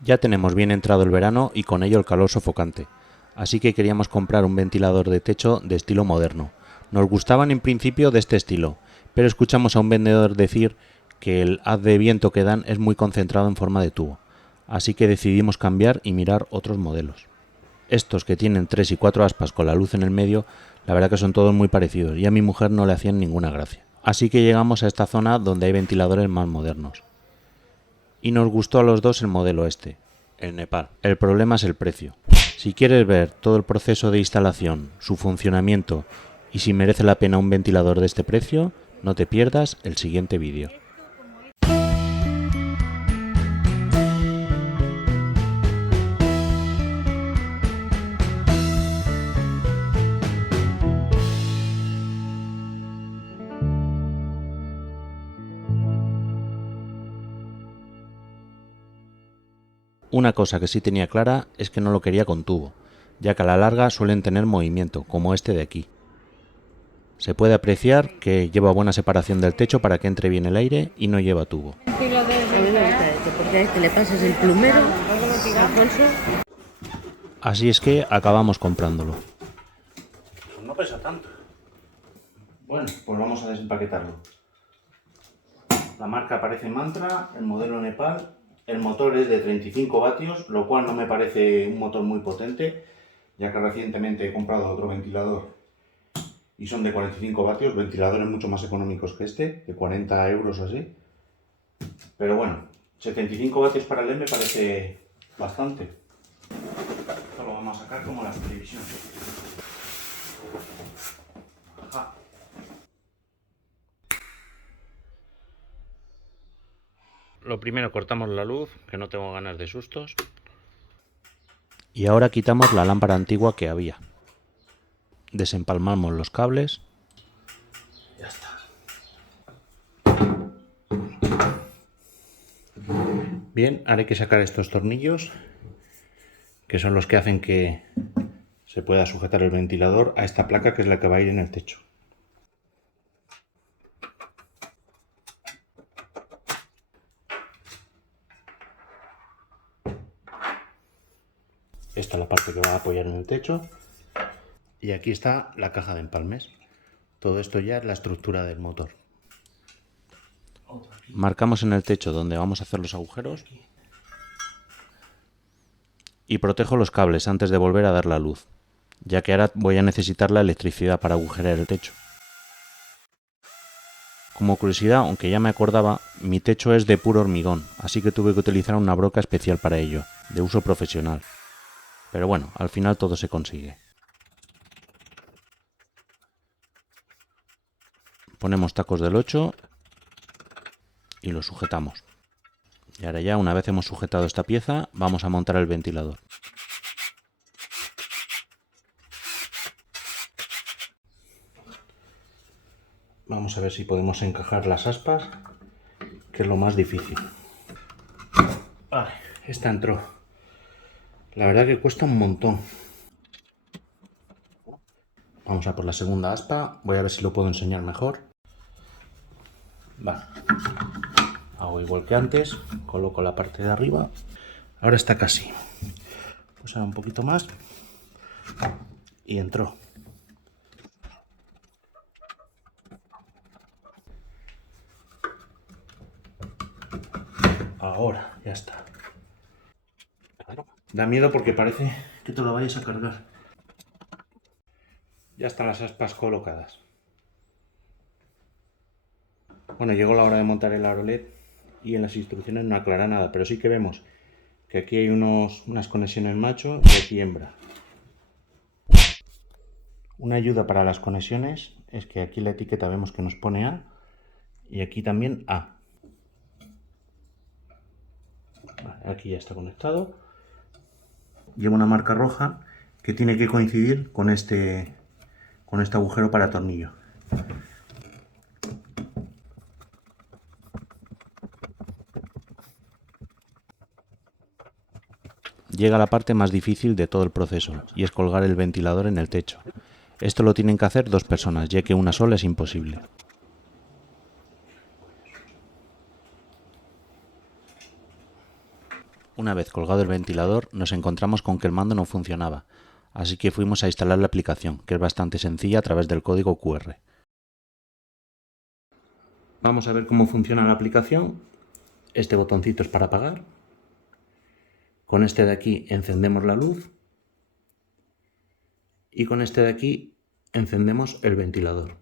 Ya tenemos bien entrado el verano y con ello el calor sofocante, así que queríamos comprar un ventilador de techo de estilo moderno. Nos gustaban en principio de este estilo, pero escuchamos a un vendedor decir que el haz de viento que dan es muy concentrado en forma de tubo, así que decidimos cambiar y mirar otros modelos. Estos que tienen 3 y 4 aspas con la luz en el medio, la verdad que son todos muy parecidos y a mi mujer no le hacían ninguna gracia. Así que llegamos a esta zona donde hay ventiladores más modernos. Y nos gustó a los dos el modelo este, el Nepal. El problema es el precio. Si quieres ver todo el proceso de instalación, su funcionamiento y si merece la pena un ventilador de este precio, no te pierdas el siguiente vídeo. Una cosa que sí tenía clara es que no lo quería con tubo, ya que a la larga suelen tener movimiento, como este de aquí. Se puede apreciar que lleva buena separación del techo para que entre bien el aire y no lleva tubo. A mí me gusta este, porque a este le pasas el plumero, Alfonso. Así es que acabamos comprándolo. Pues no pesa tanto. Bueno, pues vamos a desempaquetarlo. La marca parece Mantra, el modelo Nepal. El motor es de 35 vatios, lo cual no me parece un motor muy potente, ya que recientemente he comprado otro ventilador y son de 45 vatios, ventiladores mucho más económicos que este, de 40 euros o así. Pero bueno, 75 vatios para el LED me parece bastante. Esto lo vamos a sacar como la televisión. Ajá. Lo primero cortamos la luz, que no tengo ganas de sustos. Y ahora quitamos la lámpara antigua que había. Desempalmamos los cables. Ya está. Bien, ahora hay que sacar estos tornillos, que son los que hacen que se pueda sujetar el ventilador a esta placa que es la que va a ir en el techo. Esta es la parte que va a apoyar en el techo. Y aquí está la caja de empalmes. Todo esto ya es la estructura del motor. Marcamos en el techo donde vamos a hacer los agujeros. Y protejo los cables antes de volver a dar la luz, ya que ahora voy a necesitar la electricidad para agujerear el techo. Como curiosidad, aunque ya me acordaba, mi techo es de puro hormigón, así que tuve que utilizar una broca especial para ello, de uso profesional. Pero bueno, al final todo se consigue. Ponemos tacos del 8 y lo sujetamos. Y ahora ya, una vez hemos sujetado esta pieza, vamos a montar el ventilador. Vamos a ver si podemos encajar las aspas, que es lo más difícil. Vale, esta entró. La verdad que cuesta un montón. Vamos a por la segunda aspa. Voy a ver si lo puedo enseñar mejor. Vale. Hago igual que antes. Coloco la parte de arriba. Ahora está casi. Pues ahora un poquito más. Y entró. Ahora, ya está. Da miedo porque parece que te lo vayas a cargar. Ya están las aspas colocadas. Bueno, llegó la hora de montar el aro LED y en las instrucciones no aclara nada, pero sí que vemos que aquí hay unas conexiones macho y aquí hembra. Una ayuda para las conexiones es que aquí la etiqueta vemos que nos pone A y aquí también A. Vale, aquí ya está conectado. Lleva una marca roja que tiene que coincidir con este agujero para tornillo. Llega la parte más difícil de todo el proceso y es colgar el ventilador en el techo. Esto lo tienen que hacer dos personas, ya que una sola es imposible. Una vez colgado el ventilador, nos encontramos con que el mando no funcionaba, así que fuimos a instalar la aplicación, que es bastante sencilla a través del código QR. Vamos a ver cómo funciona la aplicación. Este botoncito es para apagar. Con este de aquí encendemos la luz. Y con este de aquí encendemos el ventilador.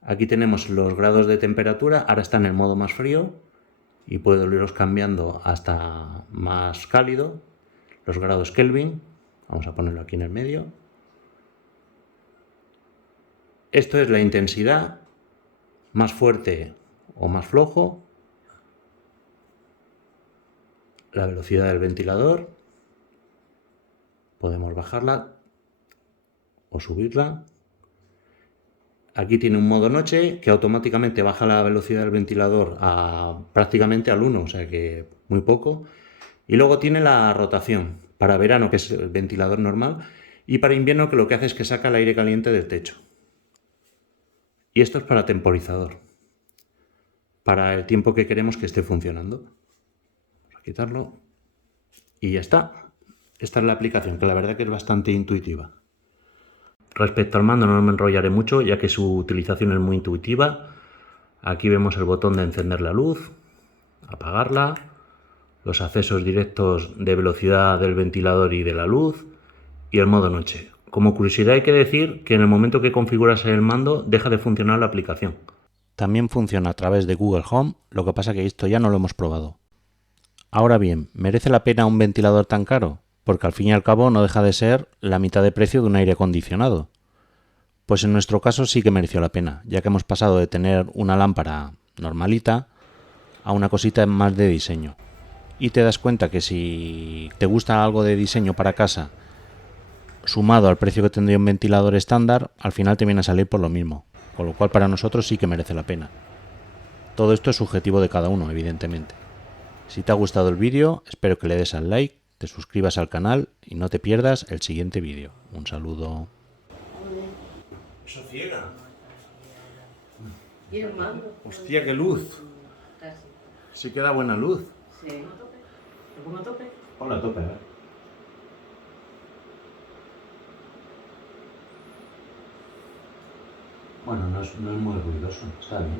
Aquí tenemos los grados de temperatura, ahora está en el modo más frío y puedo irlos cambiando hasta más cálido, los grados Kelvin. Vamos a ponerlo aquí en el medio. Esto es la intensidad, más fuerte o más flojo, la velocidad del ventilador, podemos bajarla o subirla. Aquí tiene un modo noche que automáticamente baja la velocidad del ventilador prácticamente al 1, o sea que muy poco. Y luego tiene la rotación para verano, que es el ventilador normal, y para invierno, que lo que hace es que saca el aire caliente del techo. Y esto es para temporizador, para el tiempo que queremos que esté funcionando. Vamos a quitarlo y ya está. Esta es la aplicación, que la verdad que es bastante intuitiva. Respecto al mando no me enrollaré mucho, ya que su utilización es muy intuitiva. Aquí vemos el botón de encender la luz, apagarla, los accesos directos de velocidad del ventilador y de la luz, y el modo noche. Como curiosidad hay que decir que en el momento que configuras el mando deja de funcionar la aplicación. También funciona a través de Google Home, lo que pasa que esto ya no lo hemos probado. Ahora bien, ¿merece la pena un ventilador tan caro? Porque al fin y al cabo no deja de ser la mitad de precio de un aire acondicionado. Pues en nuestro caso sí que mereció la pena, ya que hemos pasado de tener una lámpara normalita a una cosita más de diseño. Y te das cuenta que si te gusta algo de diseño para casa, sumado al precio que tendría un ventilador estándar, al final te viene a salir por lo mismo, con lo cual para nosotros sí que merece la pena. Todo esto es subjetivo de cada uno, evidentemente. Si te ha gustado el vídeo, espero que le des al like, te suscribas al canal y no te pierdas el siguiente vídeo. Un saludo. Eso ciega. ¿Y el mando? Hostia, qué luz. Casi. Sí que da buena luz. Sí. ¿Lo pongo a tope? Ponla a tope, a ver. Bueno, no es muy ruidoso, está bien.